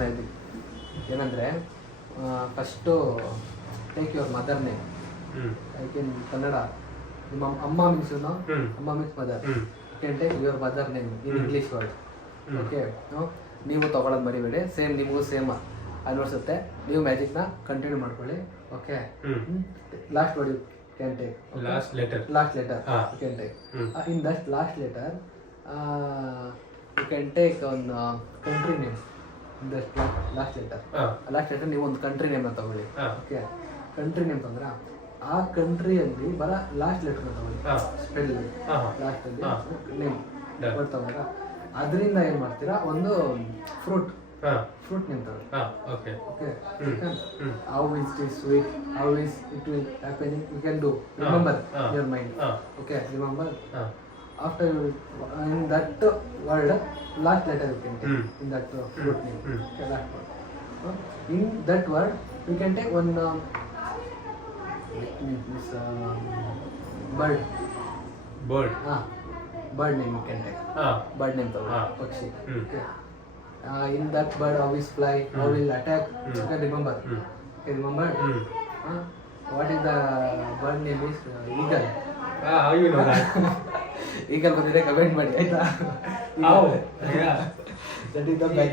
magic ಏನಂದರೆ first take your mother name like in Kannada ನಿಮ್ಮ ಅಮ್ಮ ಮೀನ್ಸ್ ಅಮ್ಮ means mother can take your mother name in English word okay ನೀವು ತೊಗೊಳೋದು ಮರಿಬೇಡಿ ಸೇಮ್ ನಿಮಗೂ ಸೇಮ್ ಅನ್ವರ್ಸುತ್ತೆ ನೀವು ಮ್ಯಾಜಿಕ್ನ ಕಂಟಿನ್ಯೂ ಮಾಡ್ಕೊಳ್ಳಿ okay last word you can take last letter you can take in that last letter you can take one country name in that last letter ನೀವು ಒಂದು ಕಂಟ್ರಿ ನೇಮ್ನ ತಗೊಳ್ಳಿ ಓಕೆ ಕಂಟ್ರಿ ನೇಮ್ ತಂದ್ರೆ ಆ ಕಂಟ್ರಿಯಲ್ಲಿ ಬರೋ ಲಾಸ್ಟ್ ಲೆಟರ್ನ ತಗೊಳ್ಳಿ spell ಲಾಸ್ಟಲ್ಲಿ name word ತಗೊಂಡ್ರ ಅದರಿಂದ ಏನು ಮಾಡ್ತೀರಾ ಒಂದು ಫ್ರೂಟ್ ನೇಮ್ ತಗೊಳ್ಳಿ okay how is it sweet how is it will happening you can do remember your mind okay remember after in that word last letter you can take in that fruit name okay last word in that word you can take one this bird bird name you can take bird name pakshi okay in that bird how is fly how will attack you can remember what is the bird name is eagle how you know that eagle ಬಂದಿದೆ comment ಮಾಡಿ ಆಯ್ತಾ that is the magic